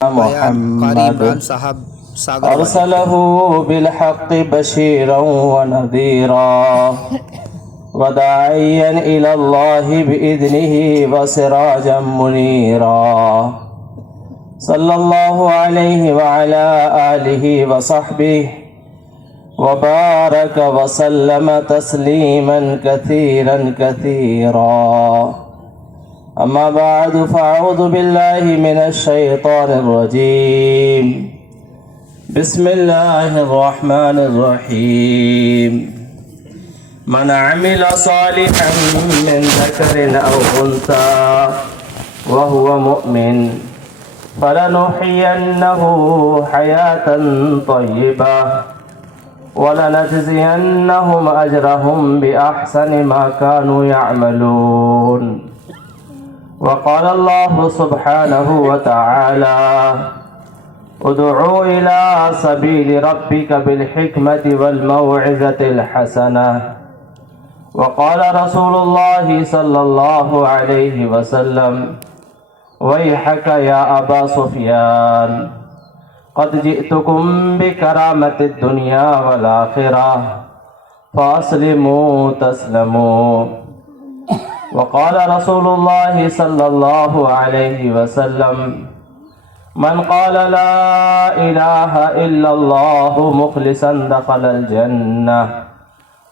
محمد أرسله بالحق بشيرا ونذيرا وداعيا إلى الله بإذنه وسراجا منيرا صلى الله عليه وعلى آله وصحبه وبارك وسلم تسليما كثيرا كثيرا. أما بعد فأعوذ بالله من الشيطان الرجيم. بسم الله الرحمن الرحيم. من عمل صالحا من ذكر أو أنثى وهو مؤمن فلنحيينه حياة طيبة ولنجزينهم أجرهم بأحسن ما كانوا يعملون. وقال الله سبحانه وتعالى ادعوا إلى سبيل ربك بالحكمة والموعظة الحسنة. وقال رسول الله صلى الله عليه وسلم ويحك يا أبا سفيان قد جئتكم بكرامة الدنيا والآخرة فأسلموا تسلموا. وقال رسول الله صلى الله عليه وسلم من قال لا إله إلا الله مخلصا دخل الجنة.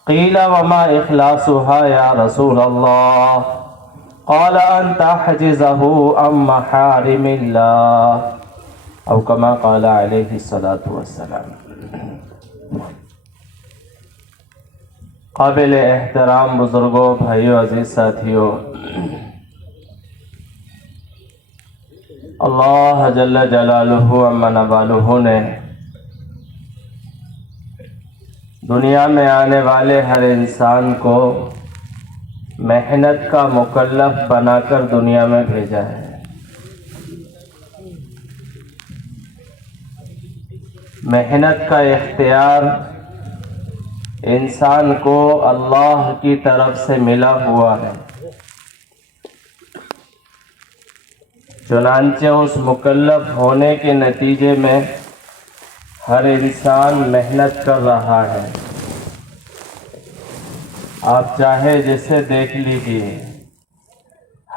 قيل وما إخلاصها يا رسول الله؟ قال أن تحجزه عن محارم الله أو كما قال عليه الصلاة والسلام. قابل احترام بزرگوں، بھائیوں، عزیز ساتھیوں، اللہ جل جلالہ عما نوالہ نے دنیا میں آنے والے ہر انسان کو محنت کا مکلف بنا کر دنیا میں بھیجا ہے۔ محنت کا اختیار انسان کو اللہ کی طرف سے ملا ہوا ہے، چنانچہ اس مکلف ہونے کے نتیجے میں ہر انسان محنت کر رہا ہے۔ آپ چاہے جسے دیکھ لیجیے،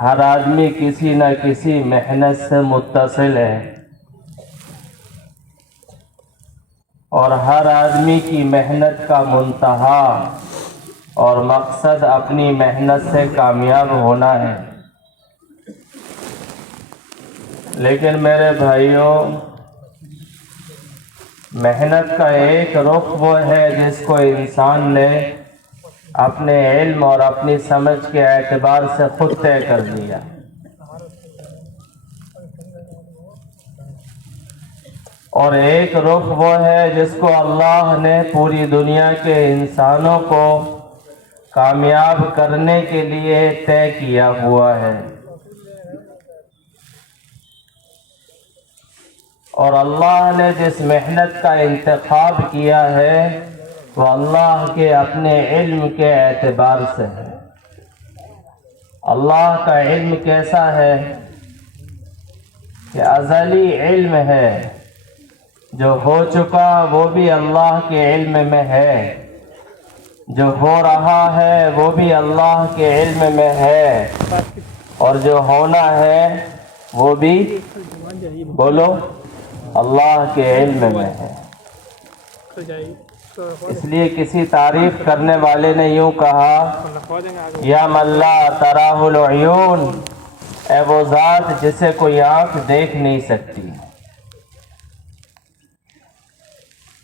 ہر آدمی کسی نہ کسی محنت سے متصل ہے، اور ہر آدمی کی محنت کا منتہا اور مقصد اپنی محنت سے کامیاب ہونا ہے۔ لیکن میرے بھائیوں، محنت کا ایک رخ وہ ہے جس کو انسان نے اپنے علم اور اپنی سمجھ کے اعتبار سے خود طے کر لیا، اور ایک رخ وہ ہے جس کو اللہ نے پوری دنیا کے انسانوں کو کامیاب کرنے کے لیے طے کیا ہوا ہے۔ اور اللہ نے جس محنت کا انتخاب کیا ہے وہ اللہ کے اپنے علم کے اعتبار سے ہے۔ اللہ کا علم کیسا ہے کہ ازلی علم ہے، جو ہو چکا وہ بھی اللہ کے علم میں ہے، جو ہو رہا ہے وہ بھی اللہ کے علم میں ہے، اور جو ہونا ہے وہ بھی بولو اللہ کے علم میں ہے۔ اس لیے کسی تعریف کرنے والے نے یوں کہا یا من لا تراہ العیون، اے وہ ذات جسے کوئی آنکھ دیکھ نہیں سکتی،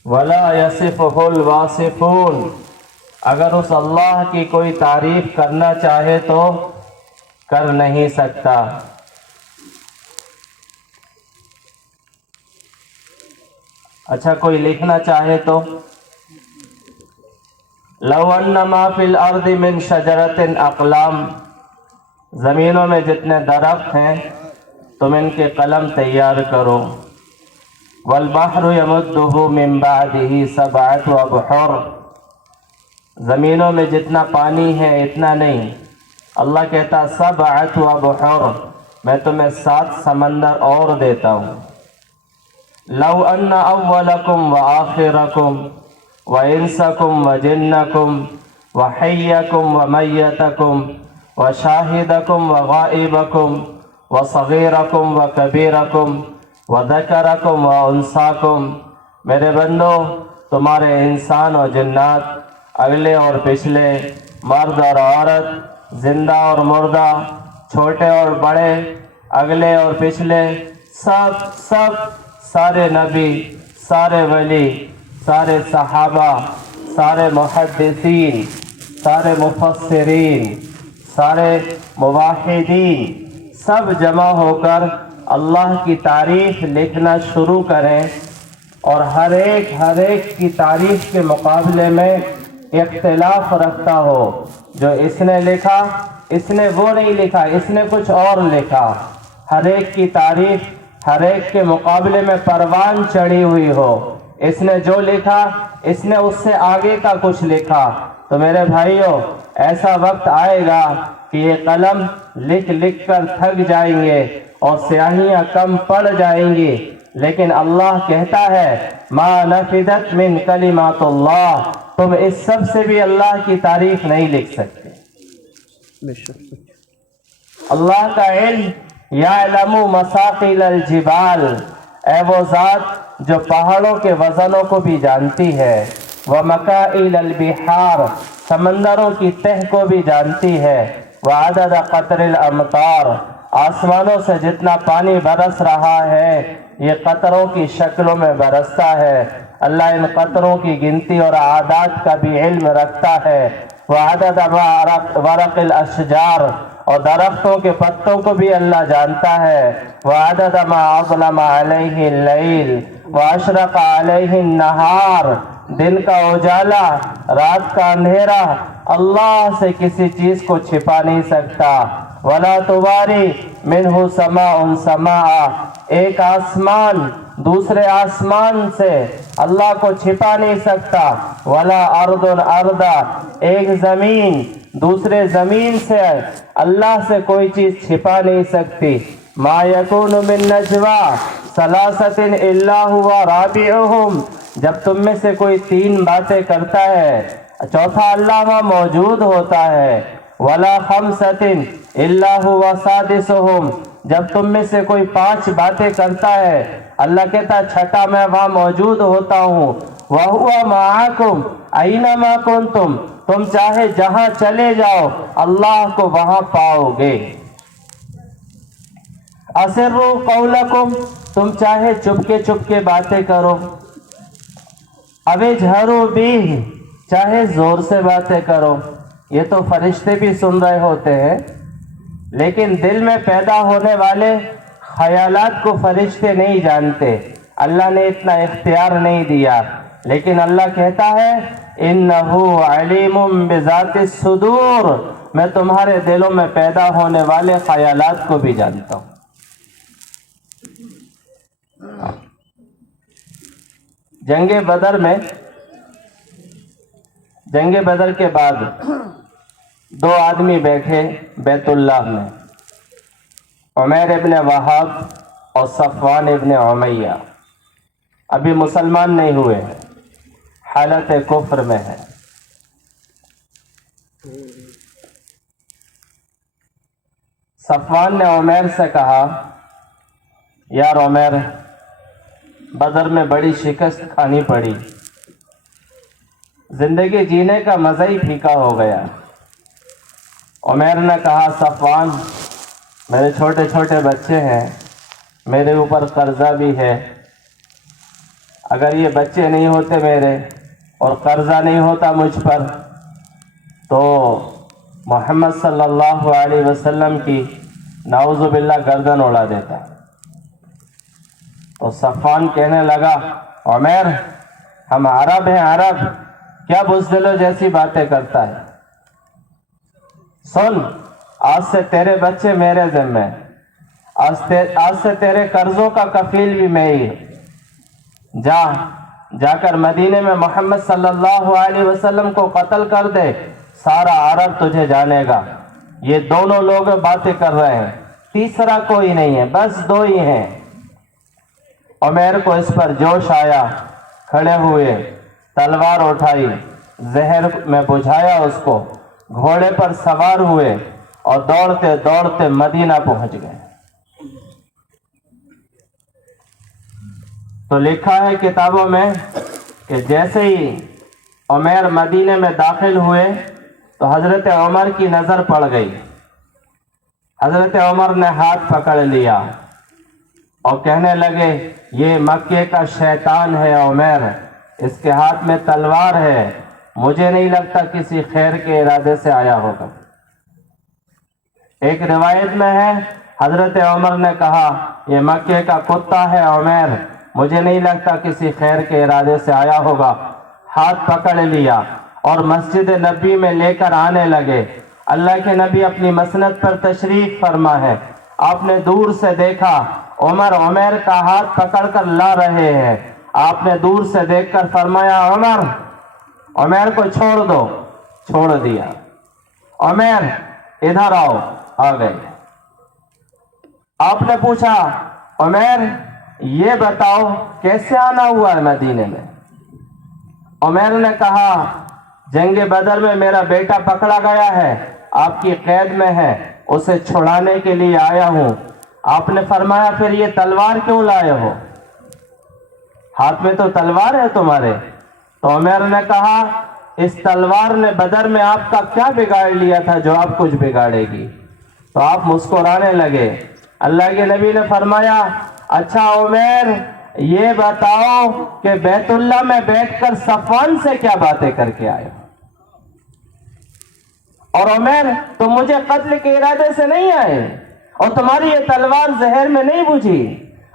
وَلَا يَصِفُهُ الْوَاصِفُونَ، اگر اس اللہ کی کوئی تعریف کرنا چاہے تو کر نہیں سکتا۔ اچھا کوئی لکھنا چاہے تو لَوْ أَنَّ مَا فِي الْأَرْضِ مِنْ شَجَرَةٍ أَقْلَامٍ، زمینوں میں جتنے درخت ہیں تم ان کے قلم تیار کرو۔ والبحر يمده من بعده سبعة أبحر، زمینوں میں جتنا پانی ہے اتنا نہیں، اللہ کہتا سبعة أبحر، میں تمہیں 7 سمندر اور دیتا ہوں۔ لو ان اولکم و آخرکم و انسکم و جنکم و حیکم و میتکم و شاہدکم و غائبکم و صغیرکم و کبیرکم و ذکرکم و انساکم، میرے بندو تمہارے انسان و جنات، اگلے اور پچھلے، مرد اور عورت، زندہ اور مردہ، چھوٹے اور بڑے، اگلے اور پچھلے، سب سارے نبی، سارے ولی، سارے صحابہ، سارے محدثین، سارے مفسرین، سارے موحدین، سب جمع ہو کر اللہ کی تعریف لکھنا شروع کریں، اور ہر ایک کی تعریف کے مقابلے میں اختلاف رکھتا ہو، جو اس نے لکھا اس نے وہ نہیں لکھا، اس نے کچھ اور لکھا، ہر ایک کی تعریف ہر ایک کے مقابلے میں پروان چڑھی ہوئی ہو، اس نے جو لکھا اس نے اس سے آگے کا کچھ لکھا، تو میرے بھائیوں ایسا وقت آئے گا کہ یہ قلم لکھ کر تھک جائیں گے اور سیاہیاں کم پڑ جائیں گی، لیکن اللہ کہتا ہے ما نفدت من کلمات اللہ، تم اس سب سے بھی اللہ کی تعریف نہیں لکھ سکتے۔ اللہ کا علم یعلم مساقیل الجبال، اے وہ ذات جو پہاڑوں کے وزنوں کو بھی جانتی ہے، ومکائل البحار، سمندروں کی تہ کو بھی جانتی ہے، وعدد قطر الامطار، آسمانوں سے جتنا پانی برس رہا ہے یہ قطروں کی شکلوں میں برستا ہے، اللہ ان قطروں کی گنتی اور اعداد کا بھی علم رکھتا ہے، وعدد ورق الاشجار، اور درختوں کے پتوں کو بھی اللہ جانتا ہے، وعدد ما اظلم علیہ اللیل واشرق علیہ النہار، دن کا اجالا، رات کا اندھیرا اللہ سے کسی چیز کو چھپا نہیں سکتا، ولا تباری منہ سماء سماء، ایک آسمان دوسرے آسمان سے اللہ کو چھپا نہیں سکتا، ولا ارض ارضا، ایک زمین دوسرے زمین سے اللہ سے کوئی چیز چھپا نہیں سکتی، ما یکون من نجوا ثلاثۃ الا هو رابعهم، جب تم میں سے کوئی تین باتیں کرتا ہے چوتھا اللہ وہاں موجود ہوتا ہے، ولا خمسۃ الا هو سادسهم، جب تم میں سے کوئی پانچ باتیں کرتا ہے اللہ کہتا ہے چھٹا میں وہاں موجود ہوتا ہوں، وَهُوَ مَعَكُمْ أَيْنَمَا كُنْتُمْ، تم چاہے جہاں چلے جاؤ اللہ کو وہاں پاؤ گے، أَسِرُّوا قَوْلَكُمْ، تم چاہے چپ کے باتیں کرو، أَوِ اجْهَرُوا بِهِ، چاہے زور سے باتیں کرو، یہ تو فرشتے بھی سن رہے ہوتے ہیں، لیکن دل میں پیدا ہونے والے خیالات کو فرشتے نہیں جانتے، اللہ نے اتنا اختیار نہیں دیا، لیکن اللہ کہتا ہے اِنَّهُ عَلِيمٌ بِذَاتِ الصُّدُورِ، میں تمہارے دلوں میں پیدا ہونے والے خیالات کو بھی جانتا ہوں۔ جنگ بدر کے بعد دو آدمی بیٹھے بیت اللہ میں، عمیر ابن وہاب اور صفوان ابن امیہ، ابھی مسلمان نہیں ہوئے ہیں، حالت کفر میں ہے۔ صفوان نے عمیر سے کہا یار عمیر، بدر میں بڑی شکست کھانی پڑی، زندگی جینے کا مزہ ہی پھیکا ہو گیا۔ عمیر نے کہا صفوان، میرے چھوٹے چھوٹے بچے ہیں، میرے اوپر قرضہ بھی ہے، اگر یہ بچے نہیں ہوتے میرے اور قرضہ نہیں ہوتا مجھ پر تو محمد صلی اللہ علیہ وسلم کی نعوذ باللہ گردن اڑا دیتا۔ تو صفوان کہنے لگا عمیر ہم عرب ہیں، عرب کیا بزدلوں جیسی باتیں کرتا ہے، سن آج سے تیرے بچے میرے ذمہ، آج سے تیرے قرضوں کا کفیل بھی میں ہی، جا کر مدینے میں محمد صلی اللہ علیہ وسلم کو قتل کر دے، سارا عرب تجھے جانے گا۔ یہ دونوں لوگ باتیں کر رہے ہیں، تیسرا کوئی نہیں ہے، بس دو ہی ہیں۔ عمیر کو اس پر جوش آیا، کھڑے ہوئے، تلوار اٹھائی، زہر میں بجھایا اس کو، گھوڑے پر سوار ہوئے اور دوڑتے دوڑتے مدینہ پہنچ گئے۔ تو لکھا ہے کتابوں میں کہ جیسے ہی عمیر مدینے میں داخل ہوئے تو حضرت عمر کی نظر پڑ گئی۔ حضرت عمر نے ہاتھ پکڑ لیا اور کہنے لگے یہ مکے کا شیطان ہے عمیر، اس کے ہاتھ میں تلوار ہے، مجھے نہیں لگتا کسی خیر کے ارادے سے آیا ہوگا۔ ایک روایت میں ہے حضرت عمر نے کہا یہ مکے کا کتا ہے عمیر، مجھے نہیں لگتا کسی خیر کے ارادے سے آیا ہوگا۔ ہاتھ پکڑ لیا اور مسجد نبی میں لے کر آنے لگے۔ اللہ کے نبی اپنی مسند پر تشریف فرما ہے، آپ نے دور سے دیکھا عمر عمیر کا ہاتھ پکڑ کر لا رہے ہیں۔ آپ نے دور سے دیکھ کر فرمایا عمیر کو چھوڑ دو، چھوڑ دیا۔ عمیر ادھر آؤ، آ گئے۔ آپ نے پوچھا عمیر یہ بتاؤ کیسے آنا ہوا ہے مدینے میں؟ عمیر نے کہا جنگ بدر میں میرا بیٹا پکڑا گیا ہے، آپ کی قید میں ہے، اسے چھڑانے کے لیے آیا ہوں۔ آپ نے فرمایا پھر یہ تلوار کیوں لائے ہو؟ ہاتھ میں تو تلوار ہے تمہارے۔ تو عمیر نے کہا اس تلوار نے بدر میں آپ کا کیا بگاڑ لیا تھا جو آپ کچھ بگاڑے گی؟ تو آپ مسکرانے لگے۔ اللہ کے نبی نے فرمایا اچھا عمیر یہ بتاؤ کہ بیت اللہ میں بیٹھ کر صفوان سے کیا باتیں کر کے آئے ہو؟ اور عمیر تم مجھے قتل کے ارادے سے نہیں آئے، اور تمہاری یہ تلوار زہر میں نہیں بجھی،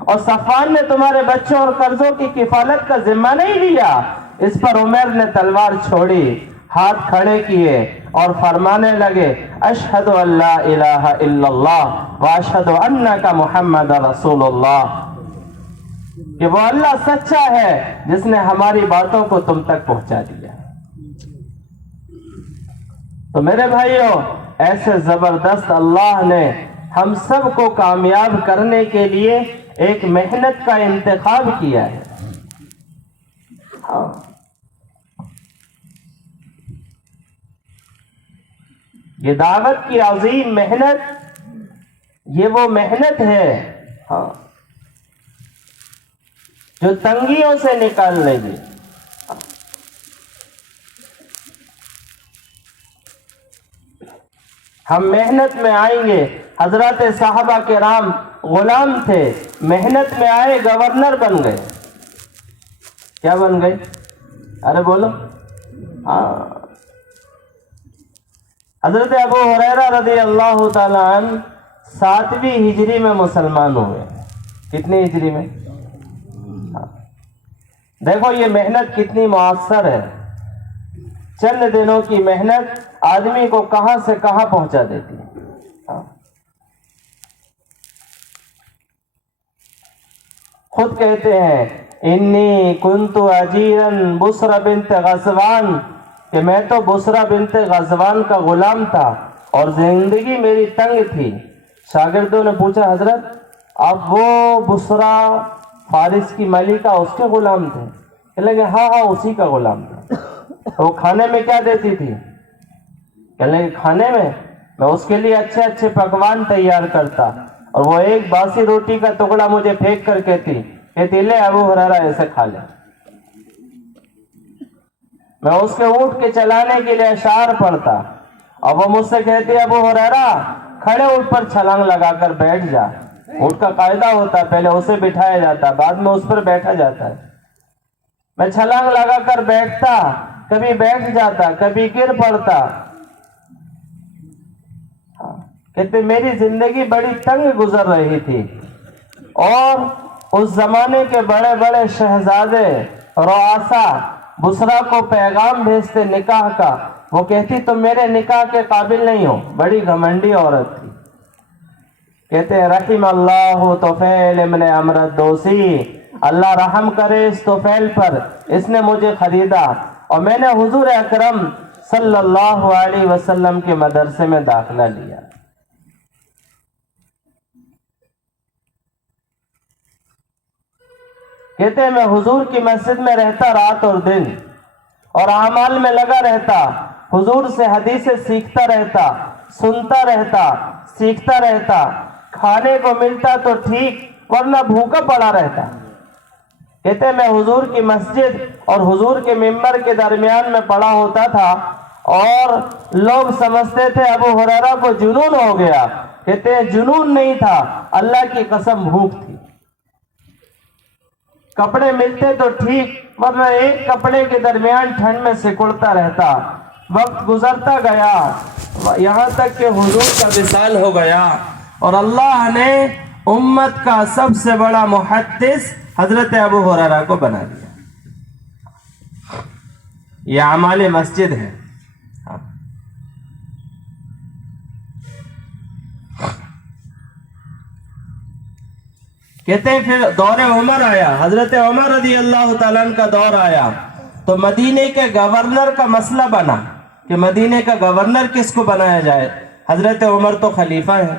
اور صفوان نے تمہارے بچوں اور قرضوں کی کفالت کا ذمہ نہیں لیا۔ اس پر عمیر نے تلوار چھوڑی، ہاتھ کھڑے کیے اور فرمانے لگے اشہد ان لا الہ الا اللہ واشہد انک محمد رسول اللہ، کہ وہ اللہ سچا ہے جس نے ہماری باتوں کو تم تک پہنچا دیا۔ تو میرے بھائیوں ایسے زبردست اللہ نے ہم سب کو کامیاب کرنے کے لیے ایک محنت کا انتخاب کیا ہے۔ یہ دعوت کی عظیم محنت، یہ وہ محنت ہے جو تنگیوں سے نکال لے گی۔ ہم محنت میں آئیں گے۔ حضرات صحابہ کرام غلام تھے، محنت میں آئے گورنر بن گئے۔ کیا بن گئے؟ ارے بولو۔ حضرت ابو ہریرہ رضی اللہ تعالیٰ عنہ 7ویں ہجری میں مسلمان ہوئے۔ کتنی ہجری میں؟ دیکھو یہ محنت کتنی مؤثر ہے۔ چند دنوں کی محنت آدمی کو کہاں سے کہاں پہنچا دیتی ہے۔ خود کہتے ہیں انی کنت اجیرا بصرہ بنت غزوان، کہ میں تو بصرہ بنت غزوان کا غلام تھا اور زندگی میری تنگ تھی۔ شاگردوں نے پوچھا حضرت آپ وہ بصرہ فارس کی ملکہ اس کے غلام تھے؟ کہ لگے ہاں اسی کا غلام تھا۔ تو وہ کھانے میں کیا دیتی تھی؟ کہ لگے کھانے میں اس کے لیے اچھے اچھے پکوان تیار کرتا، اور وہ ایک باسی روٹی کا ٹکڑا مجھے پھینک کر کہتی لے ابو ہریرہ ایسے کھا لے۔ میں اس کے اونٹ کے چلانے کے لیے اشعار پڑھتا اور وہ مجھ سے کہتی ابو ہریرہ کھڑے اونٹ پر چھلانگ لگا کر بیٹھ جا۔ اونٹ کا قاعدہ ہوتا ہے پہلے اسے بٹھایا جاتا، بعد میں اس پر بیٹھا جاتا ہے۔ میں چھلانگ لگا کر بیٹھتا، کبھی بیٹھ جاتا کبھی گر پڑتا۔ کہتے میری زندگی بڑی تنگ گزر رہی تھی، اور اس زمانے کے بڑے بڑے شہزادے رؤسا بصرہ کو پیغام بھیجتے نکاح کا، وہ کہتی تم میرے نکاح کے قابل نہیں ہو۔ بڑی گھمنڈی عورت تھی۔ کہتے ہیں رحم اللہ طفیل ابن عمرو الدوسی، اللہ رحم کرے اس طفیل پر، اس نے مجھے خریدا اور میں نے حضور اکرم صلی اللہ علیہ وسلم کے مدرسے میں داخلہ لیا۔ کہتے ہیں میں حضور کی مسجد میں رہتا رات اور دن اور اعمال میں لگا رہتا، حضور سے حدیثیں سیکھتا رہتا، سنتا رہتا، سیکھتا رہتا، کھانے کو ملتا تو ٹھیک ورنہ بھوکا پڑا رہتا۔ کہتے ہیں میں حضور کی مسجد اور حضور کے ممبر کے درمیان میں پڑا ہوتا تھا اور لوگ سمجھتے تھے ابو ہریرہ کو جنون ہو گیا۔ کہتے ہیں جنون نہیں تھا، اللہ کی قسم بھوک تھی۔ کپڑے ملتے تو ٹھیک ورنہ ایک کپڑے کے درمیان ٹھنڈ میں سکڑتا رہتا۔ وقت گزرتا گیا یہاں تک کہ حضور کا وصال ہو گیا اور اللہ نے امت کا سب سے بڑا محدث حضرت ابو ہریرہ کو بنا دیا۔ یہ اعمال مسجد ہے۔ کہتے ہیں پھر دور عمر آیا، حضرت عمر رضی اللہ تعالیٰ عنہ کا دور آیا تو مدینے کے گورنر کا مسئلہ بنا کہ مدینے کا گورنر کس کو بنایا جائے۔ حضرت عمر تو خلیفہ ہیں،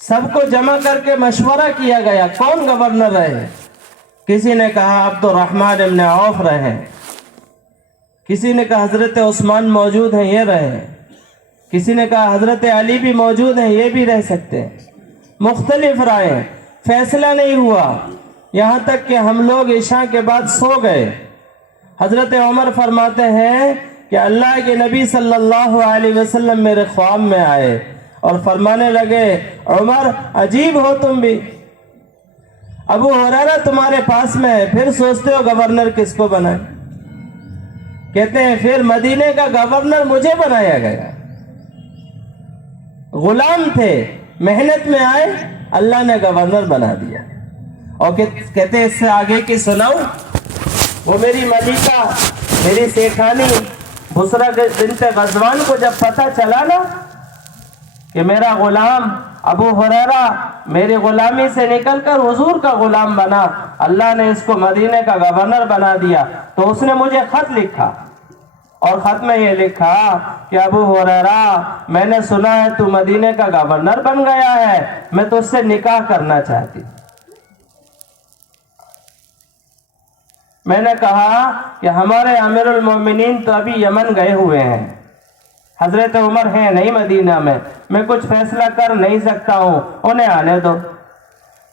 سب کو جمع کر کے مشورہ کیا گیا کون گورنر رہے۔ کسی نے کہا عبد الرحمن ابن عوف رہے، کسی نے کہا حضرت عثمان موجود ہیں یہ رہے، کسی نے کہا حضرت علی بھی موجود ہیں یہ بھی رہ سکتے ہیں۔ مختلف رائے، فیصلہ نہیں ہوا، یہاں تک کہ ہم لوگ عشاء کے بعد سو گئے۔ حضرت عمر فرماتے ہیں کہ اللہ کے نبی صلی اللہ علیہ وسلم میرے خواب میں آئے اور فرمانے لگے عمر عجیب ہو تم بھی، ابو ہریرہ تمہارے پاس میں ہے پھر سوچتے ہو گورنر کس کو بنائے۔ کہتے ہیں پھر مدینے کا گورنر مجھے بنایا گیا، غلام تھے، محنت میں آئے، اللہ نے گورنر بنا دیا۔ اور کہتے ہیں اس سے آگے کی سناؤں، وہ میری ملکہ، میری سیٹھانی بسرا بنت غزوان کو جب پتہ چلا نا کہ میرا غلام ابو ہریرہ میری غلامی سے نکل کر حضور کا غلام بنا، اللہ نے اس کو مدینے کا گورنر بنا دیا، تو اس نے مجھے خط لکھا اور خط میں یہ لکھا کہ ابو ہریرہ میں نے سنا ہے تو مدینے کا گورنر بن گیا ہے، میں تو اس سے نکاح کرنا چاہتی ہوں۔ میں نے کہا کہ ہمارے امیر المومنین تو ابھی یمن گئے ہوئے ہیں، حضرت عمر ہیں نہیں مدینہ میں کچھ فیصلہ کر نہیں سکتا ہوں، انہیں آنے دو۔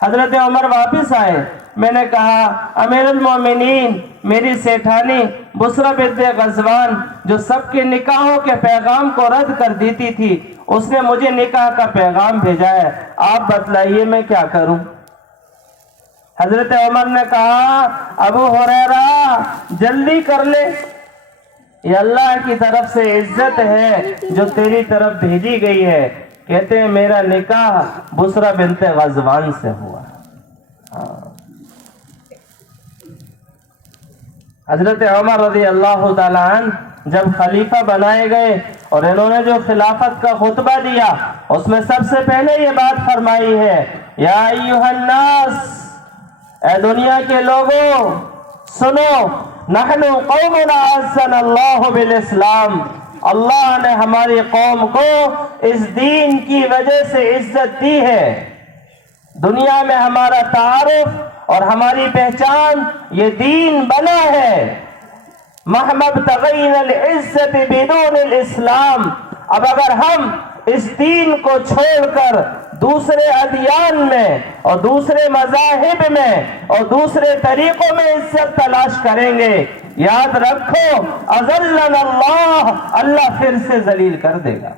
حضرت عمر واپس آئے، میں نے کہا امیر المومنین میری سیٹھانی بسرا بنت غزوان جو سب کے نکاحوں کے پیغام کو رد کر دیتی تھی، اس نے مجھے نکاح کا پیغام بھیجا ہے، آپ بتلائیے میں کیا کروں۔ حضرت عمر نے کہا ابو ہریرہ جلدی کر لے، یہ اللہ کی طرف سے عزت ہے جو تیری طرف بھیجی گئی ہے۔ کہتے ہیں میرا نکاح بسرا بنت غزوان سے ہوا۔ حضرت عمر رضی اللہ تعالیٰ عنہ جب خلیفہ بنائے گئے اور انہوں نے جو خلافت کا خطبہ دیا اس میں سب سے پہلے یہ بات فرمائی ہے، یا ایھا الناس، اے دنیا کے لوگوں سنو، نحن قوم اعزنا اللہ بالاسلام، اللہ نے ہماری قوم کو اس دین کی وجہ سے عزت دی ہے، دنیا میں ہمارا تعارف اور ہماری پہچان یہ دین بنا ہے۔ محمد تغین العزت بدون الاسلام، اب اگر ہم اس دین کو چھوڑ کر دوسرے ادیان میں اور دوسرے مذاہب میں اور دوسرے طریقوں میں عزت تلاش کریں گے، یاد رکھو اذلنا اللہ، اللہ پھر سے ذلیل کر دے گا۔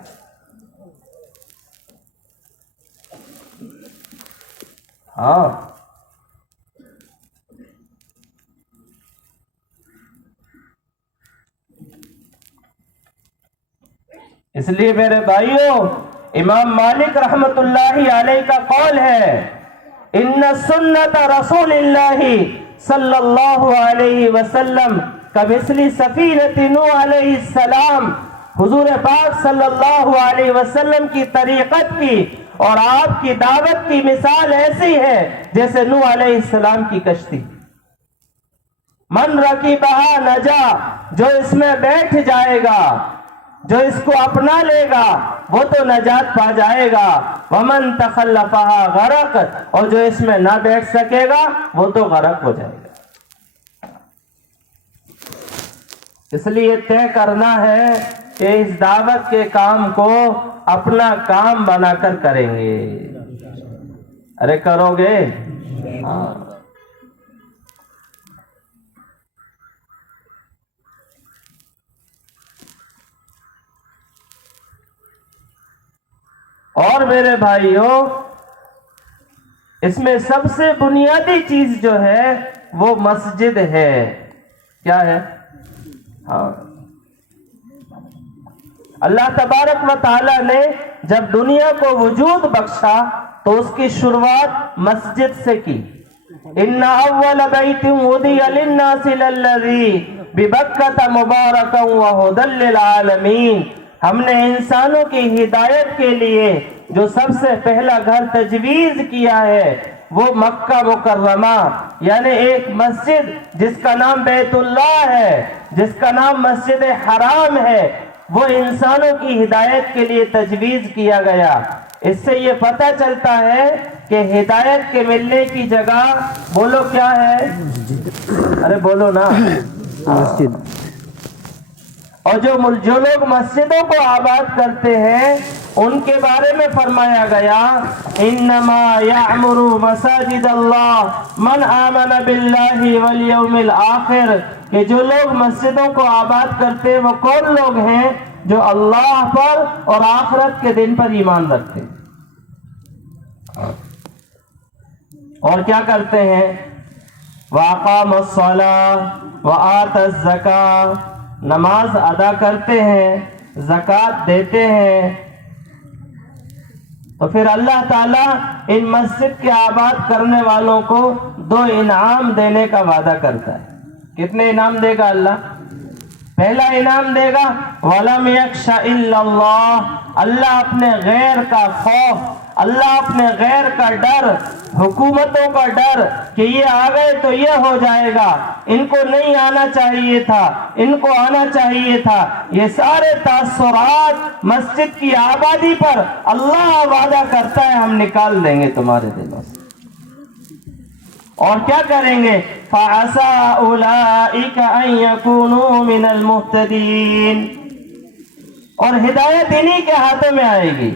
ہاں اس لیے میرے بھائیوں، امام مالک رحمت اللہ علیہ کا قول ہے، ان سنت رسول اللہ صلی اللہ علیہ وسلم کمثل سفینۃ نوح علیہ السلام، حضور پاک صلی اللہ علیہ وسلم کی طریقت کی اور آپ کی دعوت کی مثال ایسی ہے جیسے نوح علیہ السلام کی کشتی، من رکبہا نجا، جو اس میں بیٹھ جائے گا، جو اس کو اپنا لے گا وہ تو نجات پا جائے گا، ومن تخلفها غرق، اور جو اس میں نہ بیٹھ سکے گا وہ تو غرق ہو جائے گا۔ اس لیے طے کرنا ہے کہ اس دعوت کے کام کو اپنا کام بنا کر کریں گے۔ ارے کرو گے؟ ہاں۔ اور میرے بھائیوں، اس میں سب سے بنیادی چیز جو ہے وہ مسجد ہے۔ کیا ہے؟ ہاں، اللہ تبارک و تعالی نے جب دنیا کو وجود بخشا تو اس کی شروعات مسجد سے کی۔ ان اول بیت وضع للناس للذی ببکۃ مبارکا وہدی للعالمین، ہم نے انسانوں کی ہدایت کے لیے جو سب سے پہلا گھر تجویز کیا ہے وہ مکہ مکرمہ، یعنی ایک مسجد جس کا نام بیت اللہ ہے، جس کا نام مسجد حرام ہے، وہ انسانوں کی ہدایت کے لیے تجویز کیا گیا۔ اس سے یہ پتہ چلتا ہے کہ ہدایت کے ملنے کی جگہ بولو کیا ہے؟ ارے بولو نا، مسجد۔ اور جو لوگ مسجدوں کو آباد کرتے ہیں ان کے بارے میں فرمایا گیا انما یعمر مساجد اللہ من آمن باللہ والیوم الآخر، کہ جو لوگ مسجدوں کو آباد کرتے ہیں وہ کون لوگ ہیں؟ جو اللہ پر اور آخرت کے دن پر ایمان رکھتے ہیں۔ اور کیا کرتے ہیں؟ وَأَقَامَ الصَّلَاةَ وَآتَى الزَّكَاةَ، نماز ادا کرتے ہیں، زکوٰۃ دیتے ہیں۔ تو پھر اللہ تعالیٰ ان مسجد کے آباد کرنے والوں کو 2 انعام دینے کا وعدہ کرتا ہے۔ کتنے انعام دے گا اللہ؟ پہلا انعام دے گا وَلَمْ يَخْشَ إِلَّا اللَّهُ، اللہ اپنے غیر کا خوف، اللہ اپنے غیر کا ڈر، حکومتوں کا ڈر کہ یہ آ گئے تو یہ ہو جائے گا، ان کو نہیں آنا چاہیے تھا، ان کو آنا چاہیے تھا، یہ سارے تاثرات مسجد کی آبادی پر اللہ وعدہ کرتا ہے ہم نکال دیں گے تمہارے دلوں سے۔ اور کیا کریں گے؟ فَعَسَىٰ أُولَٰئِكَ أَن يَكُونُوا مِنَ الْمُهْتَدِينَ، اور ہدایت انہی کے ہاتھوں میں آئے گی،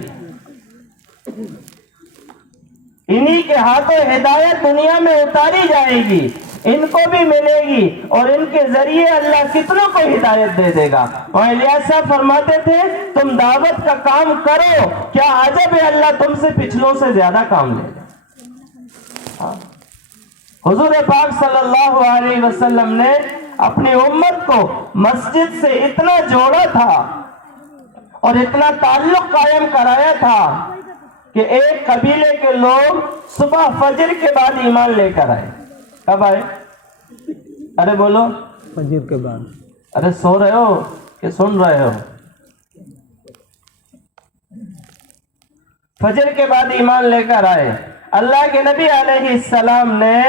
انہی کے ہاتھوں ہدایت دنیا میں اتاری جائے گی، ان کو بھی ملے گی، اور ان کے ذریعے اللہ کتنوں کو ہدایت دے دے گا۔ اور الیاس صاحب فرماتے تھے تم دعوت کا کام کرو، کیا عجب ہے اللہ تم سے پچھلوں سے زیادہ کام لے گا۔ حضور پاک صلی اللہ علیہ وسلم نے اپنی امت کو مسجد سے اتنا جوڑا تھا اور اتنا تعلق قائم کرایا تھا کہ ایک قبیلے کے لوگ صبح فجر کے بعد ایمان لے کر آئے۔ کب آئے؟ ارے بولو، فجر کے بعد۔ ارے سو رہے ہو کہ سن رہے ہو؟ فجر کے بعد ایمان لے کر آئے۔ اللہ کے نبی علیہ السلام نے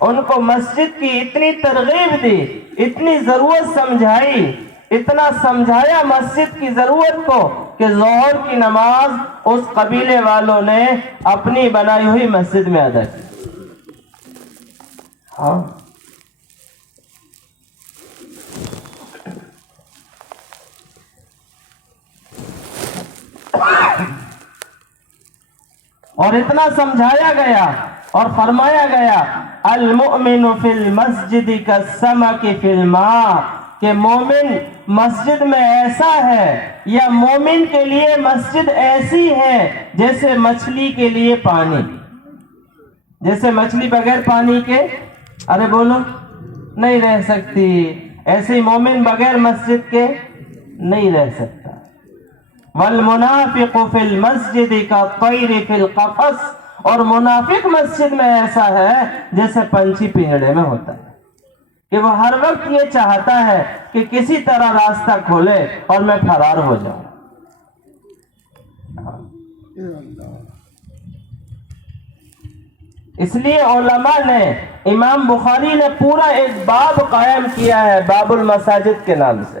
ان کو مسجد کی اتنی ترغیب دی، اتنی ضرورت سمجھائی، اتنا سمجھایا مسجد کی ضرورت کو کہ ظہر کی نماز اس قبیلے والوں نے اپنی بنائی ہوئی مسجد میں ادا کی۔ ہاں، اور اتنا سمجھایا گیا اور فرمایا گیا المؤمن فی المسجد کالسمک فی الماء، کہ مومن مسجد میں ایسا ہے، یا مومن کے لیے مسجد ایسی ہے جیسے مچھلی کے لیے پانی، جیسے مچھلی بغیر پانی کے ارے بولو نہیں رہ سکتی، ایسے مومن بغیر مسجد کے نہیں رہ سکتا۔ والمنافق فی المسجد کالطیر فی القفص، اور منافق مسجد میں ایسا ہے جیسے پنچھی پنجرے میں ہوتا ہے، کہ وہ ہر وقت یہ چاہتا ہے کہ کسی طرح راستہ کھولے اور میں فرار ہو جاؤں۔ اس لیے علماء نے، امام بخاری نے پورا ایک باب قائم کیا ہے باب المساجد کے نام سے۔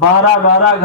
12-12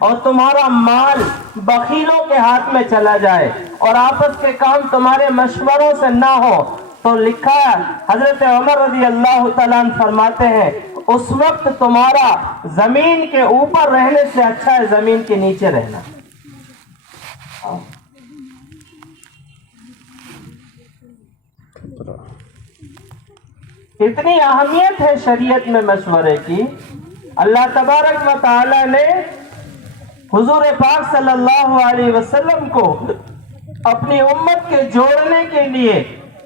اور تمہارا مال بخیلوں کے ہاتھ میں چلا جائے اور آپس کے کام تمہارے مشوروں سے نہ ہو، تو لکھا ہے حضرت عمر رضی اللہ تعالیٰ عنہ فرماتے ہیں اس وقت تمہارا زمین کے اوپر رہنے سے اچھا ہے زمین کے نیچے رہنا۔ اتنی اہمیت ہے شریعت میں مشورے کی۔ اللہ تبارک و تعالی نے حضور پاک صلی اللہ علیہ وسلم کو اپنی امت کے جوڑنے کے لیے،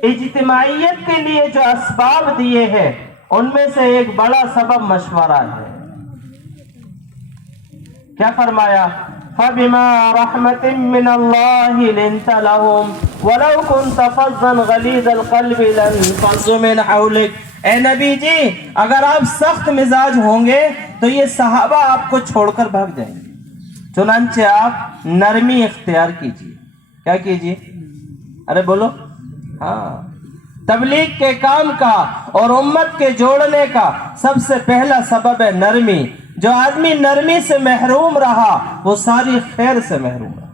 اجتماعیت کے لیے جو اسباب دیے ہیں ان میں سے ایک بڑا سبب مشورہ ہے۔ کیا فرمایا؟ فَبِمَا رَحْمَةٍ مِّنَ اللَّهِ لِنْتَ لَهُمْ وَلَوْ كُنْتَ فَظًّا غَلِيظَ الْقَلْبِ لَانفَضُّوا مِنْ حَوْلِكَ۔ اے نبی جی، اگر آپ سخت مزاج ہوں گے تو یہ صحابہ آپ کو چھوڑ کر بھاگ جائیں گے، چنانچہ آپ نرمی اختیار کیجیے۔ کیا کیجیے؟ ارے بولو۔ ہاں، تبلیغ کے کام کا اور امت کے جوڑنے کا سب سے پہلا سبب ہے نرمی۔ جو آدمی نرمی سے محروم رہا وہ ساری خیر سے محروم رہا۔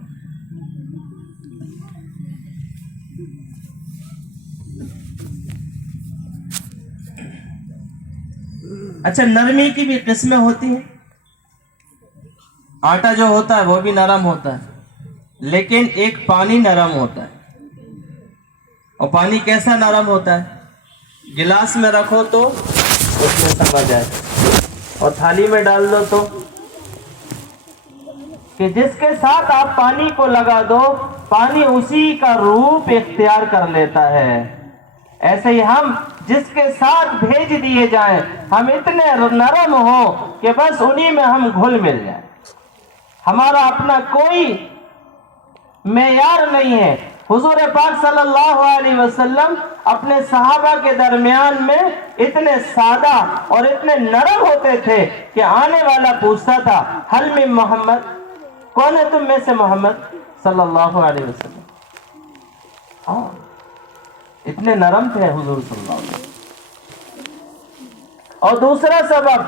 اچھا، نرمی کی بھی قسمیں ہوتی ہیں۔ آٹا جو ہوتا ہے وہ بھی نرم ہوتا ہے، لیکن ایک پانی نرم ہوتا ہے۔ اور پانی کیسا نرم ہوتا ہے؟ گلاس میں رکھو تو اس میں سما جائے، اور تھالی میں ڈال دو تو کہ جس کے ساتھ آپ پانی کو لگا دو پانی اسی کا روپ اختیار کر لیتا ہے۔ ایسے ہی ہم جس کے ساتھ بھیج دیے جائیں ہم اتنے نرم ہوں کہ بس انہی میں ہم گھل مل جائیں۔ ہمارا اپنا کوئی معیار نہیں ہے۔ حضور پاک صلی اللہ علیہ وسلم اپنے صحابہ کے درمیان میں اتنے سادہ اور اتنے نرم ہوتے تھے کہ آنے والا پوچھتا تھا حل من محمد، کون ہے تم میں سے محمد صلی اللہ علیہ وسلم؟ ہاں، اتنے نرم تھے حضور صلی اللہ علیہ وسلم۔ اور دوسرا سبب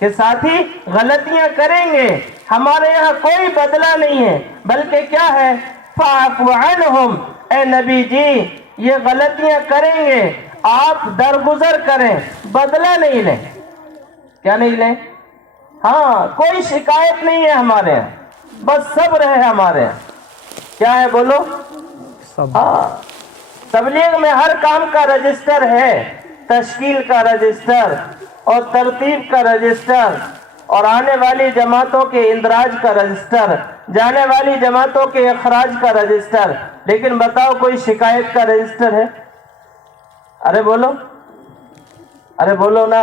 کہ ساتھی غلطیاں کریں گے، ہمارے یہاں کوئی بدلہ نہیں ہے، بلکہ کیا ہے؟ فَاعْفُ عَنْهُمْ۔ اے نبی جی، یہ غلطیاں کریں گے، آپ درگزر کریں، بدلہ نہیں لیں۔ کیا نہیں لیں؟ ہاں، کوئی شکایت نہیں ہے ہمارے یہاں، بس صبر ہے ہمارے یہاں۔ کیا ہے بولو؟ ہاں، تبلیغ میں ہر کام کا رجسٹر ہے، تشکیل کا رجسٹر اور ترتیب کا رجسٹر، اور آنے والی جماعتوں کے اندراج کا رجسٹر، جانے والی جماعتوں کے اخراج کا رجسٹر، لیکن بتاؤ کوئی شکایت کا رجسٹر ہے؟ ارے بولو، ارے بولو نا۔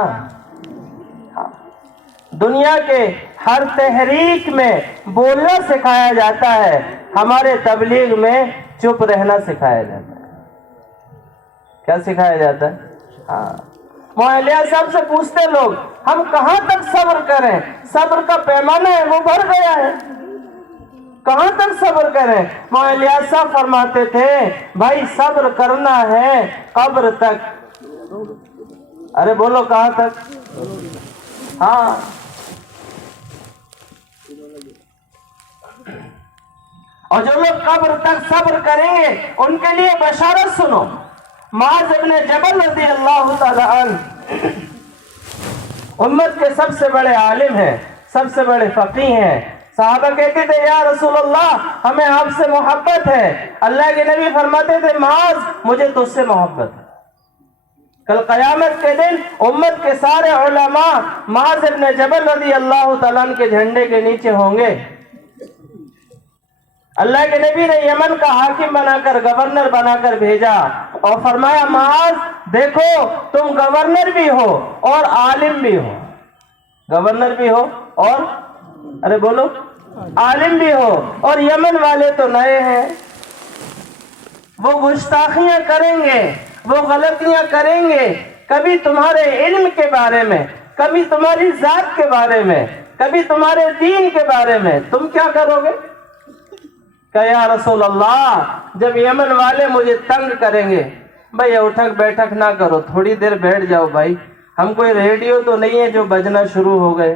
دنیا کے ہر تحریک میں بولنا سکھایا جاتا ہے، ہمارے تبلیغ میں چپ رہنا سکھایا جاتا ہے۔ کیا سکھایا جاتا ہے؟ ہاں، معالیہ صاحب سے پوچھتے لوگ ہم کہاں تک صبر کریں؟ صبر کا پیمانہ ہے وہ بھر گیا ہے، کہاں تک صبر کریں؟ معالیہ صاحب فرماتے تھے بھائی صبر کرنا ہے قبر تک۔ ارے بولو کہاں تک؟ ہاں، اور جو لوگ قبر تک صبر کریں گے ان کے لیے بشارت سنو۔ معاذ ابن جبل رضی اللہ تعالی عنہ امت کے سب سے بڑے عالم ہیں، سب سے بڑے فقیہ ہیں۔ صحابہ کہتے تھے یا رسول اللہ ہمیں آپ سے محبت ہے۔ اللہ کے نبی فرماتے تھے معاذ مجھے تجھ سے محبت ہے۔ کل قیامت کے دن امت کے سارے علماء معاذ ابن جبل رضی اللہ تعالیٰ عنہ کے جھنڈے کے نیچے ہوں گے۔ اللہ کے نبی نے یمن کا حاکم بنا کر، گورنر بنا کر بھیجا اور فرمایا معاذ دیکھو تم گورنر بھی ہو اور عالم بھی ہو، گورنر بھی ہو اور ارے بولو عالم بھی ہو، اور یمن والے تو نئے ہیں، وہ گستاخیاں کریں گے، وہ غلطیاں کریں گے، کبھی تمہارے علم کے بارے میں، کبھی تمہاری ذات کے بارے میں، کبھی تمہارے دین کے بارے میں، تم کیا کرو گے؟ کہ یا رسول اللہ جب یمن والے مجھے تنگ کریں گے، بھائی اٹھک بیٹھک نہ کرو، تھوڑی دیر بیٹھ جاؤ بھائی، ہم کوئی ریڈیو تو نہیں ہے جو بجنا شروع ہو گئے،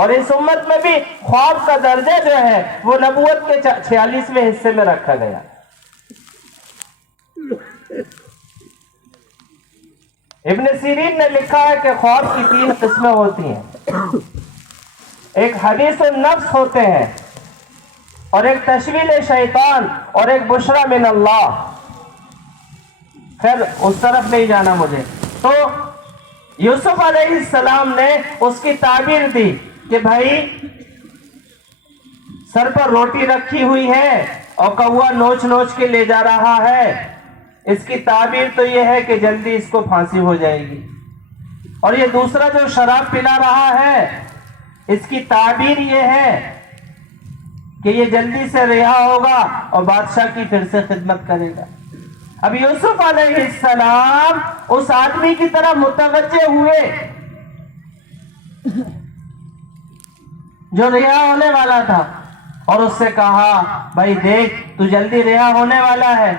اور اس امت میں بھی خواب کا درجہ جو ہے وہ نبوت کے 46ویں حصے میں رکھا گیا. ابن سیرین نے لکھا ہے کہ خواب کی 3 قسمیں ہوتی ہیں. ایک حدیث النفس ہوتے ہیں، اور ایک تشویل شیطان، اور ایک بشرا من اللہ. خیر اس طرف نہیں جانا مجھے. تو یوسف علیہ السلام نے اس کی تعبیر دی کہ بھائی سر پر روٹی رکھی ہوئی ہے اور کوا نوچ نوچ کے لے جا رہا ہے. اس کی تعبیر تو یہ ہے کہ جلدی اس کو پھانسی ہو جائے گی. اور یہ دوسرا جو شراب پلا رہا ہے، اس کی تعبیر یہ ہے کہ یہ جلدی سے رہا ہوگا اور بادشاہ کی پھر سے خدمت کرے گا. اب یوسف علیہ السلام اس آدمی کی طرح متوجہ ہوئے جو رہا ہونے والا تھا، اور اس سے کہا بھائی دیکھ تو جلدی رہا ہونے والا ہے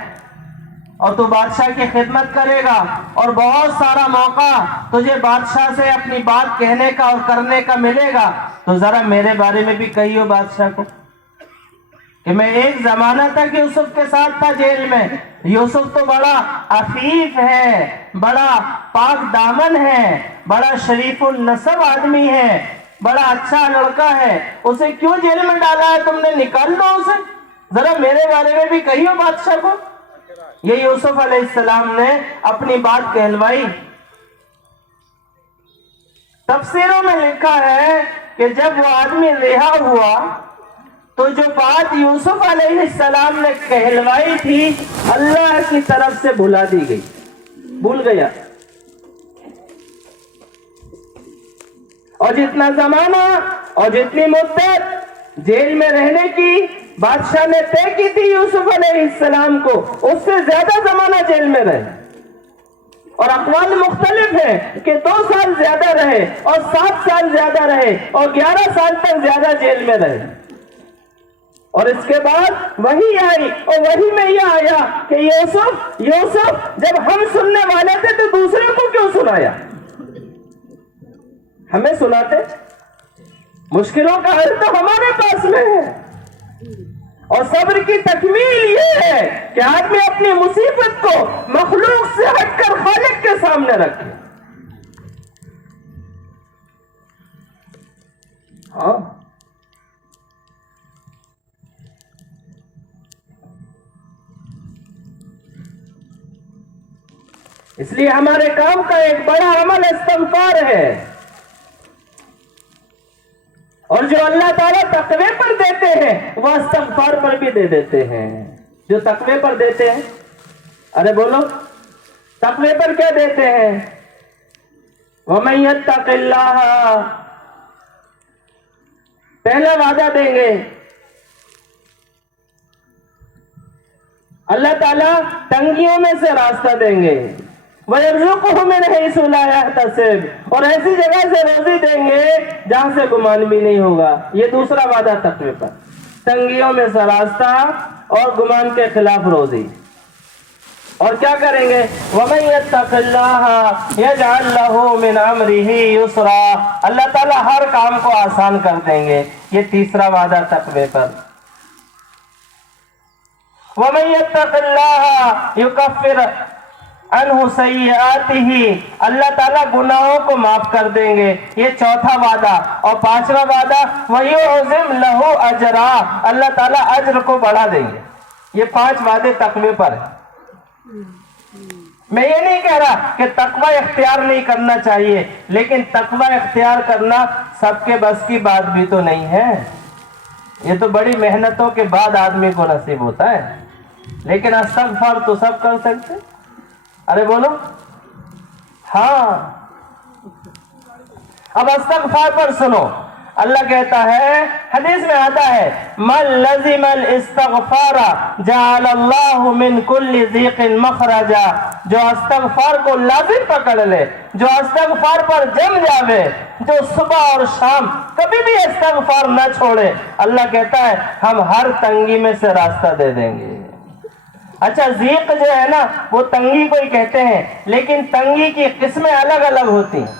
اور تو بادشاہ کی خدمت کرے گا، اور بہت سارا موقع تجھے بادشاہ سے اپنی بات کہنے کا اور کرنے کا ملے گا. تو ذرا میرے بارے میں بھی کہیو بادشاہ کو کہ میں ایک زمانہ تک یوسف کے ساتھ تھا جیل میں. یوسف تو بڑا عفیف ہے، بڑا پاک دامن ہے، بڑا شریف النسب آدمی ہے، بڑا اچھا لڑکا ہے. اسے کیوں جیل میں ڈالا ہے تم نے؟ نکال دو اسے، ذرا میرے بارے میں بھی کہیو بادشاہ کو. یہ یوسف علیہ السلام نے اپنی بات کہلوائی. تفسیروں میں لکھا ہے کہ جب وہ آدمی رہا ہوا تو جو بات یوسف علیہ السلام نے کہلوائی تھی اللہ کی طرف سے بھلا دی گئی، بھول گیا. اور جتنا زمانہ اور جتنی مدت جیل میں رہنے کی بادشاہ نے طے کی تھی یوسف علیہ السلام کو، اس سے زیادہ زمانہ جیل میں رہے. اور اقوال مختلف ہیں کہ 2 سال زیادہ رہے، اور 7 سال زیادہ رہے، اور 11 سال تک زیادہ جیل میں رہے. اور اس کے بعد وحی آئی، اور وحی میں یہ آیا کہ یوسف جب ہم سننے والے تھے تو دوسرے کو کیوں سنایا؟ ہمیں سناتے. مشکلوں کا حل تو ہمارے پاس میں ہے. اور صبر کی تکمیل یہ ہے کہ آدمی اپنی مصیبت کو مخلوق سے ہٹ کر خالق کے سامنے رکھے. ہاں اس لیے ہمارے کام کا ایک بڑا عمل استغفار ہے. اور جو اللہ تعالیٰ تقوی پر دیتے ہیں وہ استغفار پر بھی دے دیتے ہیں. جو تقوی پر دیتے ہیں، ارے بولو تقوی پر کیا دیتے ہیں؟ وَمَن يَتَّقِ اللَّهَ، پہلا وعدہ دیں گے اللہ تعالیٰ تنگیوں میں سے راستہ دیں گے. وَيَرْزُقُهُ مِنْ حَيْثُ لَا يَحْتَسِبُ، اور ایسی جگہ سے روزی دیں گے جہاں سے گمان بھی نہیں ہوگا. یہ دوسرا وعدہ تقوی پر، تنگیوں میں سے راستہ اور گمان کے خلاف روزی. اور کیا کریں گے؟ وَمَن يَتَّقِ اللَّهَ يَجْعَلْ لَهُ مِنْ أَمْرِهِ يُسْرًا، اللہ تعالیٰ ہر کام کو آسان کر دیں گے. یہ تیسرا وعدہ تقوی پر. وَمَن يَتَّقِ اللَّهَ يُكَفِّرْ عنہ سیئاتہ، اللہ تعالیٰ گناہوں کو معاف کر دیں گے. یہ چوتھا وعدہ. اور پانچواں وعدہ وَيُعْظِمْ لَهُ أَجْرًا، اللہ تعالیٰ اجر کو بڑھا دیں گے. یہ 5 وعدے تقوی پر ہیں. میں یہ نہیں کہہ رہا کہ تقوی اختیار نہیں کرنا چاہیے، لیکن تقوی اختیار کرنا سب کے بس کی بات بھی تو نہیں ہے. یہ تو بڑی محنتوں کے بعد آدمی کو نصیب ہوتا ہے. لیکن استغفار تو سب کر سکتے. ارے بولو ہاں. اب استغفار پر سنو. اللہ کہتا ہے، حدیث میں آتا ہے من لزم الاستغفار جعل اللہ من کل ضیق مخرجا، جو استغفار کو لازم پکڑ لے، جو استغفار پر جم جاوے، جو صبح اور شام کبھی بھی استغفار نہ چھوڑے، اللہ کہتا ہے ہم ہر تنگی میں سے راستہ دے دیں گے. اچھا ضیق جو ہے نا وہ تنگی کو ہی کہتے ہیں، لیکن تنگی کی قسمیں الگ الگ ہوتی ہیں.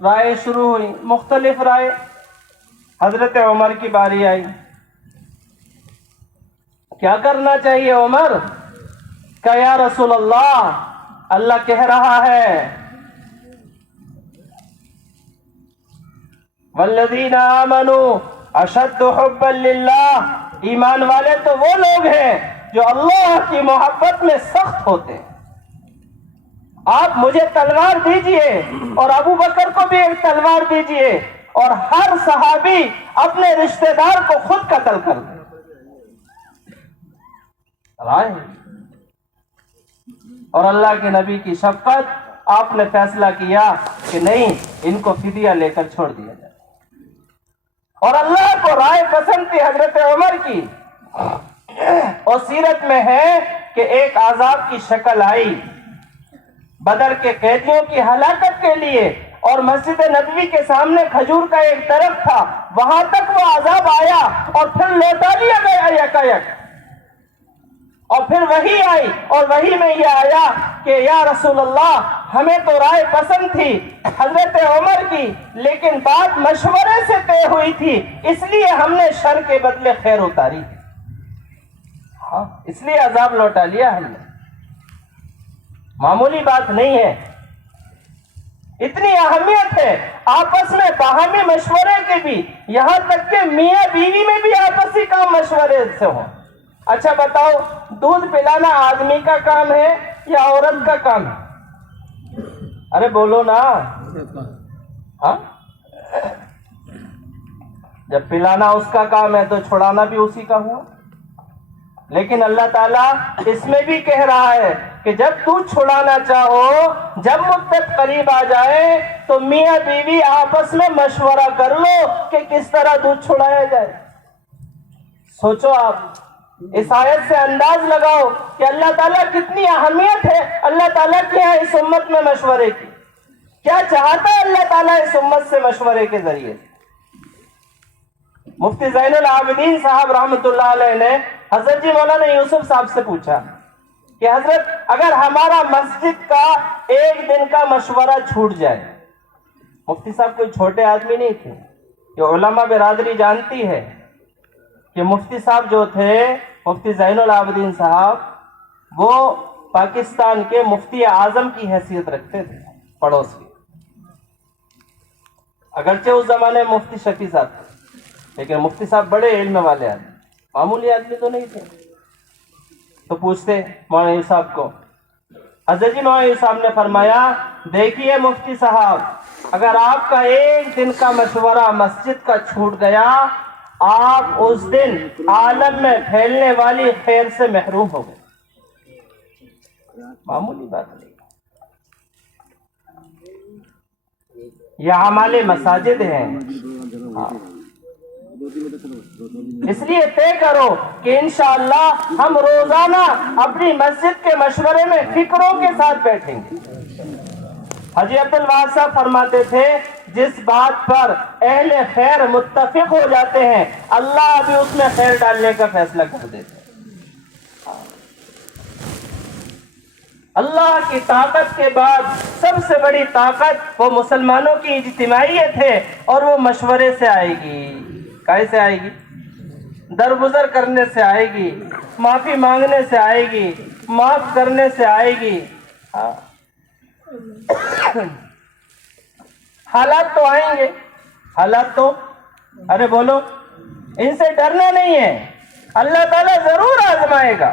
رائے شروع ہوئی, مختلف رائے. حضرت عمر کی باری آئی. کیا کرنا چاہیے عمر؟ کہ یا رسول اللہ کہہ رہا ہے والذین آمنوا اشد حبا للہ, ایمان والے تو وہ لوگ ہیں جو اللہ کی محبت میں سخت ہوتے ہیں. آپ مجھے تلوار دیجئے اور ابو بکر کو بھی ایک تلوار دیجئے, اور ہر صحابی اپنے رشتہ دار کو خود قتل کر دے. اور اللہ کے نبی کی شفقت, آپ نے فیصلہ کیا کہ نہیں, ان کو فدیہ لے کر چھوڑ دیا جائے. اور اللہ کو رائے پسند تھی حضرت عمر کی. اور سیرت میں ہے کہ ایک عذاب کی شکل آئی بدر کے قیدیوں کی ہلاکت کے لیے, اور مسجد نبوی کے سامنے کھجور کا ایک درخت تھا, وہاں تک وہ عذاب آیا اور پھر لوٹا لیا گیا یکایک. اور پھر وحی آئی, اور وحی میں یہ آیا کہ یا رسول اللہ ہمیں تو رائے پسند تھی حضرت عمر کی, لیکن بات مشورے سے طے ہوئی تھی, اس لیے ہم نے شر کے بدلے خیر اتاری. اس لیے عذاب لوٹا لیا ہم نے. معمولی بات نہیں ہے, اتنی اہمیت ہے آپس میں باہمی مشورے کے بھی, یہاں تک کہ میاں بیوی میں بھی آپسی کام مشورے سے ہو. اچھا بتاؤ, دودھ پلانا آدمی کا کام ہے یا عورت کا کام ہے؟ ارے بولو نا. ہاں, جب پلانا اس کا کام ہے تو چھڑانا بھی اسی کا ہوا. لیکن اللہ تعالیٰ اس میں بھی کہہ رہا ہے کہ جب تو چھڑانا چاہو, جب مدت قریب آ جائے تو میاں بیوی آپس میں مشورہ کر لو کہ کس طرح دودھ چھڑایا جائے. سوچو آپ, اس آیت سے انداز لگاؤ کہ اللہ تعالیٰ کتنی اہمیت ہے اللہ تعالیٰ کی ہے اس امت میں مشورے کی. کیا چاہتا ہے اللہ تعالیٰ اس امت سے مشورے کے ذریعے؟ مفتی زین العابدین صاحب رحمۃ اللہ علیہ نے حضرت جی مولانا یوسف صاحب سے پوچھا کہ حضرت اگر ہمارا مسجد کا ایک دن کا مشورہ چھوٹ جائے. مفتی صاحب کوئی چھوٹے آدمی نہیں تھے, یہ علماء برادری جانتی ہے کہ مفتی صاحب جو تھے, مفتی زین العابدین صاحب, وہ پاکستان کے مفتی اعظم کی حیثیت رکھتے تھے پڑوس کی. اگرچہ اس زمانے میں مفتی شفیع صاحب تھے, لیکن مفتی صاحب بڑے علم والے آدمی, معمولی آدمی تو نہیں تھے. تو پوچھتے مولانا یوسف صاحب کو, حضرت جی مولانا یوسف صاحب نے فرمایا دیکھیے مفتی صاحب, اگر آپ کا ایک دن کا مشورہ مسجد کا چھوٹ گیا, آپ اس دن عالم میں پھیلنے والی خیر سے محروم ہو گئے. معمولی بات نہیں, یہ ہمارے مساجد ہیں. اس لیے طے کرو کہ انشاءاللہ ہم روزانہ اپنی مسجد کے مشورے میں فکروں کے ساتھ بیٹھیں گے. حاجی عبد الواحد صاحب فرماتے تھے جس بات پر اہل خیر متفق ہو جاتے ہیں اللہ بھی اس میں خیر ڈالنے کا فیصلہ کر دیتے ہیں. اللہ کی طاقت کے بعد سب سے بڑی طاقت وہ مسلمانوں کی اجتماعیت ہے, اور وہ مشورے سے آئے گی. کیسے آئے گی؟ درگزر کرنے سے آئے گی, معافی مانگنے سے آئے گی, معاف کرنے سے آئے گی. حالات تو آئیں گے, حالات تو, ارے بولو, ان سے ڈرنا نہیں ہے, اللہ تعالیٰ ضرور آزمائے گا.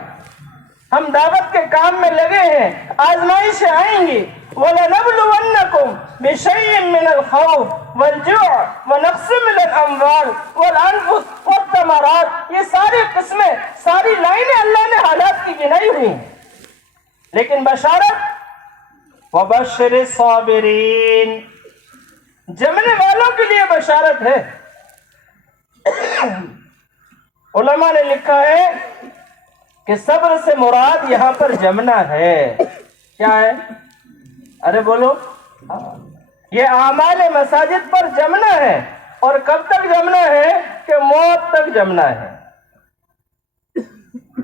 ہم دعوت کے کام میں لگے ہیں, آزمائشیں آئیں گی. وَلَنَبْلُوَنَّكُمْ بِشَيْءٍ مِّنَ الْخَوْفِ وَالْجُوعِ وَنَقْصٍ مِّنَ الْأَمْوَالِ وَالْأَنفُسِ وَالثَّمَرَاتِ, یہ ساری قسمیں, ساری لائنیں اللہ نے حالات کی گنائی ہوئی ہیں. لیکن بشارت, وَبَشِّرِ الصَّابِرِينَ, جمنے والوں کے لیے بشارت ہے. علماء نے لکھا ہے کہ صبر سے مراد یہاں پر جمنا ہے. کیا ہے؟ ارے بولو, یہ اعمال مساجد پر جمنا ہے. اور کب تک جمنا ہے؟ کہ موت تک جمنا ہے.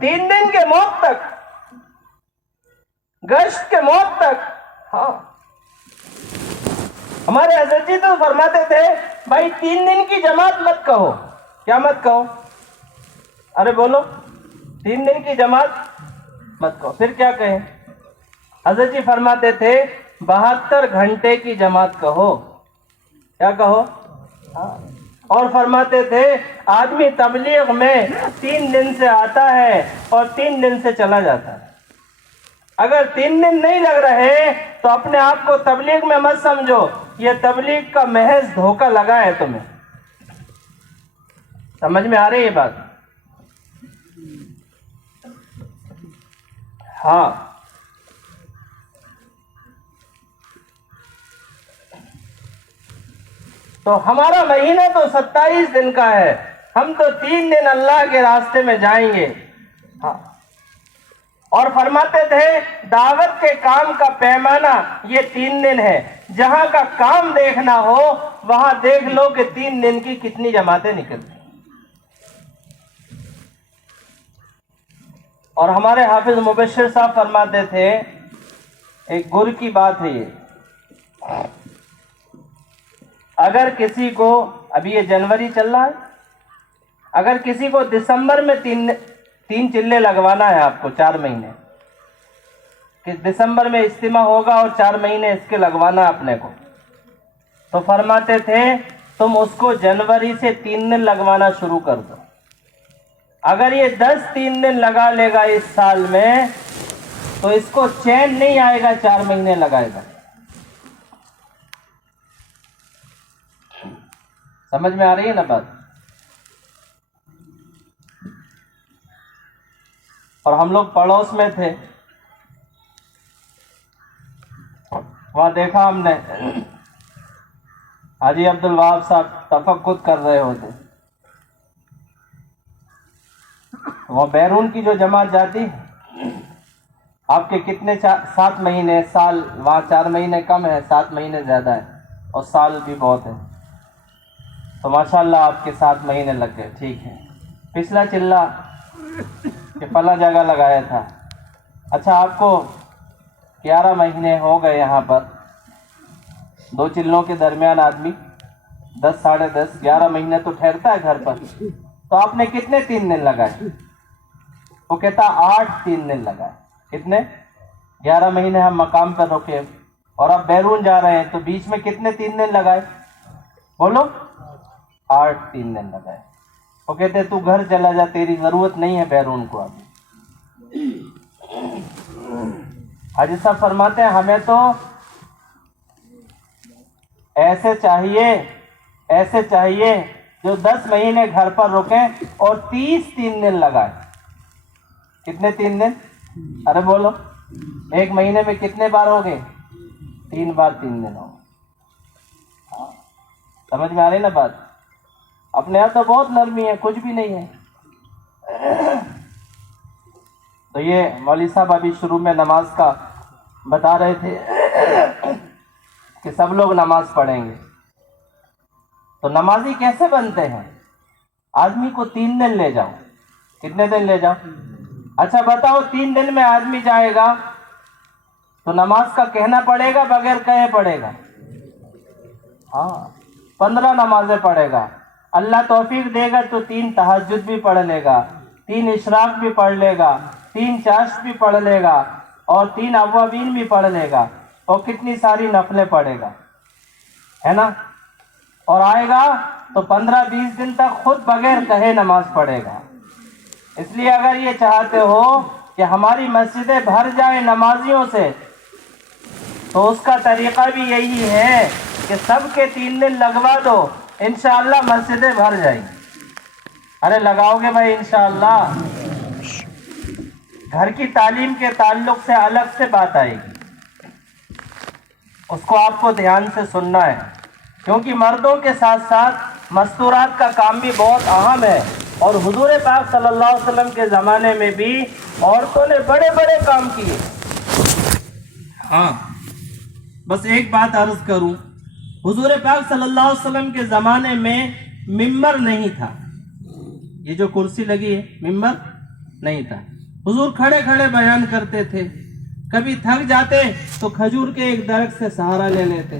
3 دن کے موت تک, گشت کے موت تک. ہاں, ہمارے حضرت جی تو فرماتے تھے بھائی 3 دن کی جماعت مت کہو. کیا مت کہو؟ ارے بولو. 3 دن کی جماعت مت کہو. پھر کیا کہیں؟ حضرت جی فرماتے تھے 72 گھنٹے کی جماعت کہو. کیا کہو؟ اور فرماتے تھے آدمی تبلیغ میں 3 دن سے آتا ہے اور 3 دن سے چلا جاتا ہے. اگر 3 دن نہیں لگ رہے تو اپنے آپ کو تبلیغ میں مت سمجھو. یہ تبلیغ کا محض دھوکہ لگا ہے تمہیں. سمجھ میں آ رہی ہے بات؟ ہاں. تو ہمارا مہینہ تو 27 دن کا ہے. ہم تو 3 دن اللہ کے راستے میں جائیں گے. ہاں. اور فرماتے تھے دعوت کے کام کا پیمانہ یہ 3 دن ہے. جہاں کا کام دیکھنا ہو وہاں دیکھ لو کہ 3 دن کی کتنی جماعتیں نکلتی. اور ہمارے حافظ مبشر صاحب فرماتے تھے ایک گر کی بات ہے یہ. اگر کسی کو ابھی یہ جنوری چل رہا ہے, اگر کسی کو دسمبر میں 3 چلے لگوانا ہے آپ کو 4 مہینے کہ دسمبر میں اجتماع ہوگا اور 4 مہینے اس کے لگوانا ہے اپنے کو, تو فرماتے تھے تم اس کو جنوری سے 3 دن لگوانا شروع کر دو. اگر یہ 3 دن لگا لے گا اس سال میں تو اس کو چین نہیں آئے گا 4 مہینے لگائے گا. سمجھ میں آ رہی ہے نا بات؟ اور ہم لوگ پڑوس میں تھے, وہاں دیکھا ہم نے حاجی عبد الوہاب صاحب تفقد کر رہے ہوتے. وہ بیرون کی جو جماعت جاتی آپ کے کتنے 7 مہینے سال, وہاں 4 مہینے کم ہے, 7 مہینے زیادہ ہے اور سال بھی بہت ہے. تو ماشاءاللہ آپ کے 7 مہینے لگ گئے. ٹھیک ہے. پچھلا چلہ کہ فلاں جگہ لگایا تھا. اچھا آپ کو 11 مہینے ہو گئے یہاں پر, 2 چلوں کے درمیان آدمی 10 ساڑھے 10 11 مہینے تو ٹھہرتا ہے گھر پر. تو آپ نے کتنے 3 دن لگائے؟ وہ کہتا 8 3 دن لگائے. کتنے؟ 11 مہینے ہم مقام پر رکے اور اب بیرون جا رہے ہیں تو بیچ میں کتنے 3 دن لگائے؟ بولو. 8 3 دن لگائے. وہ کہتے تو گھر چلا جا, تیری ضرورت نہیں ہے بیرون کو. ابھی حاجی صاحب فرماتے ہیں ہمیں تو ایسے چاہیے جو 10 مہینے گھر پر رکیں اور 30 3 دن لگائے. کتنے 3 دن؟ ارے بولو. 1 مہینے میں کتنے بار ہو گئے؟ 3 بار 3 دن ہو گئے. سمجھ میں آ رہی نا بات؟ اپنے یہاں تو بہت نرمی ہے, کچھ بھی نہیں ہے. تو یہ مولوی صاحب ابھی شروع میں نماز کا بتا رہے تھے کہ سب لوگ نماز پڑھیں گے. تو نمازی کیسے بنتے ہیں؟ آدمی کو 3 دن لے جاؤ. کتنے دن لے جاؤ؟ اچھا بتاؤ 3 دن میں آدمی جائے گا تو نماز کا کہنا پڑے گا بغیر کہے پڑے گا؟ ہاں 15 نمازیں پڑھے گا. اللہ توفیق دے گا تو 3 تہجد بھی پڑھ لے گا, 3 اشراق بھی پڑھ لے گا, 3 چاشت بھی پڑھ لے گا اور 3 اوابین بھی پڑھ لے گا اور کتنی ساری نفلیں پڑھے گا, ہے نا. اور آئے گا تو 15-20 دن تک خود بغیر کہے نماز پڑھے گا. اس لیے اگر یہ چاہتے ہو کہ ہماری مسجدیں بھر جائیں نمازیوں سے تو اس کا طریقہ بھی یہی ہے کہ سب کے 3 دن لگوا دو, انشاءاللہ مسجدیں بھر جائیں گی. ارے لگاؤ گے بھائی انشاءاللہ. گھر کی تعلیم کے تعلق سے الگ سے بات آئے گی, اس کو آپ کو دھیان سے سننا ہے, کیونکہ مردوں کے ساتھ ساتھ مستورات کا کام بھی بہت اہم ہے. اور حضور پاک صلی اللہ علیہ وسلم کے زمانے میں بھی عورتوں نے بڑے بڑے کام کیے. ہاں بس ایک بات عرض کروں, حضور پاک صلی اللہ علیہ وسلم کے زمانے میں ممبر نہیں تھا. یہ جو کرسی لگی ہے ممبر نہیں تھا. حضور کھڑے کھڑے بیان کرتے تھے. کبھی تھک جاتے تو کھجور کے ایک درخت سے سہارا لے لیتے,